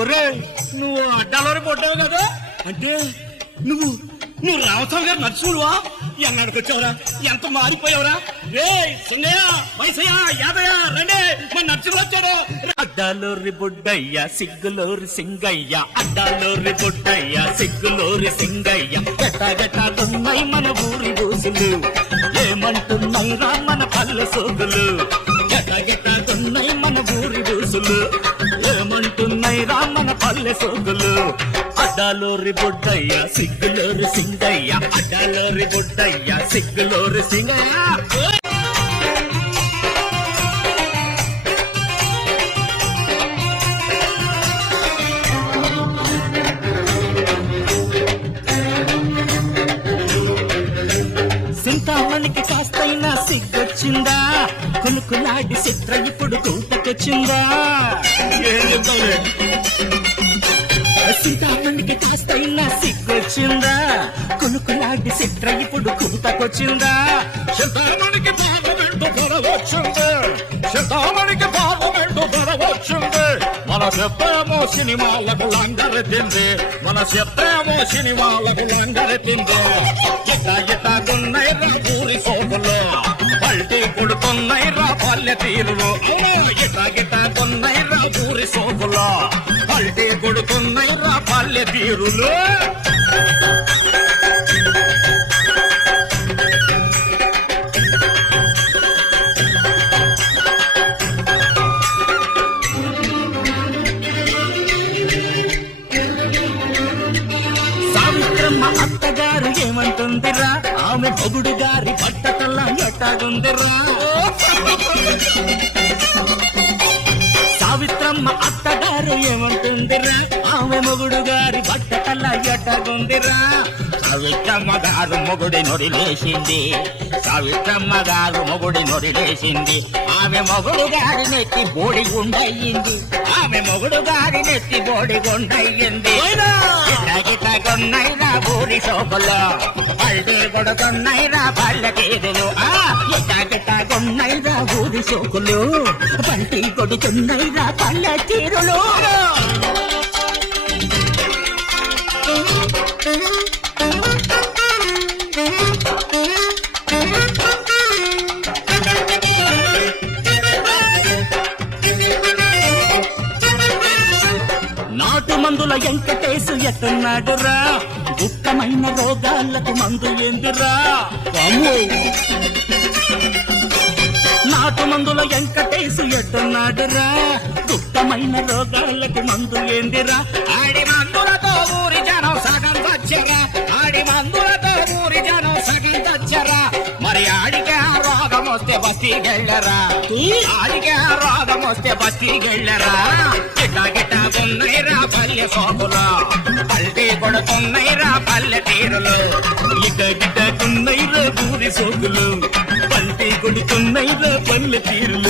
ఒరే నువ్వు అడ్డాలోనే కొట్టావు కదా అంటే నువ్వు రామస్వామి గారు నడుచుడువా ఎన్నాడికి వచ్చావురా ఎంత మారిపోయావురా రే సింగయ్య వైసయ్య యాదయ్య రండి మన నడుచుడు వచ్చాడు అడ్డాలోరి బుడ్డయ్య సిగ్గులోరి సింగయ్య అడ్డాలోరి బుడ్డయ్య సిగ్గులోరి సింగయ్య గట్టగట్టున్నాయి మన ఊరి బూసులు ఏమంటున్నాయిరా మన పల్లె సోగులు గట్టగట్టున్నాయి మన ఊరి బూసులు ఏమంటున్నాయిరా మన పల్లె సోగులు అడ్డాలోరి బుడ్డయ్య సిగ్గులోరి సింగయ్య అడ్డాలోరి బుడ్డయ్య సిగ్గులోరి సింగయ్య సింతామణికి కాస్తైనా సిగ్గొచ్చిందా కొనుక్కులాడి చిత్ర ఇప్పుడు కూతకొచ్చిందా సింతామణికి కాస్తైనా సిగ్గొచ్చిందా కొనుక్కులాడి చిత్ర ఇప్పుడు కూతకొచ్చిందా చింతామణికి పార్లమెంటు పొరవచ్చింది చింతామణికి పార్లమెంటు పొరవచ్చింది మన చెప్పేమో సినిమాలకు లంగరెత్తింది మన చెప్పేమో సినిమాలకు లంగరెత్తింది ఎట్టాగున్నాయిరా ఊరి సోకులు పల్టీ కొడుతున్నాయిరా పల్లె తీరులు ఎట్టాగున్నాయిరా ఊరి సోకులు పల్టీ కొడుతున్నాయిరా పల్లె తీరులు సావిత్రమ్మ అత్తగారు ఏమంటుందిరా ఆమె మొగుడు గారి బట్టతల్లా ఎట్టాగుందిరా సావిత్రమ్మ అత్తగారు ఏమంటుందిరా ఆమె మొగుడు గారి బట్టతల్లా ఎట్టాగుందిరా సావిత్రమ్మ గారు మొగుడి నొరిలేసింది సావిత్రమ్మ గారు మొగుడి నొరిలేసింది ఆమె మొగుడు గారి నెత్తి బోడి గుండయ్యింది ఆమె మొగుడు గారి నెత్తి బోడి గుండయ్యింది గిట్టగిట్టగున్నాయిరా ఊరి సోకులు పల్లె కొడుకున్నాయిరా పల్లె తీరులు గిట్టగిట్టగున్నాయిరా ఊరి సోకులు పల్టీ కొడుకున్నాయిరా పల్లె తీరులు నాటు మందుల వెంకటేశు ఎట్టున్నాడురా దుఃఖమైన రోగాలకు మందు ఏందిరా నాటు మందుల వెంకటేశు ఎట్టున్నాడురా దుఃఖమైన రోగాలకు మందు ఏందిరా ఆడి మందులతో ఊరి జనం సగం వచ్చరా ఆడి మందులతో ఊరి జనం సగం వచ్చరా మరి ఆడికి ఆ రోగం వస్తే బస్తీకెళ్ళరా ఆడికి ఆ రోగం వస్తే బస్తీకెళ్ళరా గిట్టగిట్టగున్నాయిరా పల్లె సోకులు పల్టీ కొడుతున్నాయిరా పల్లె తీరులు గిట్టగిట్టగున్నాయిరా ఊరి సోకులు పల్టీ కొడుతున్నాయిరా పల్లె తీరులు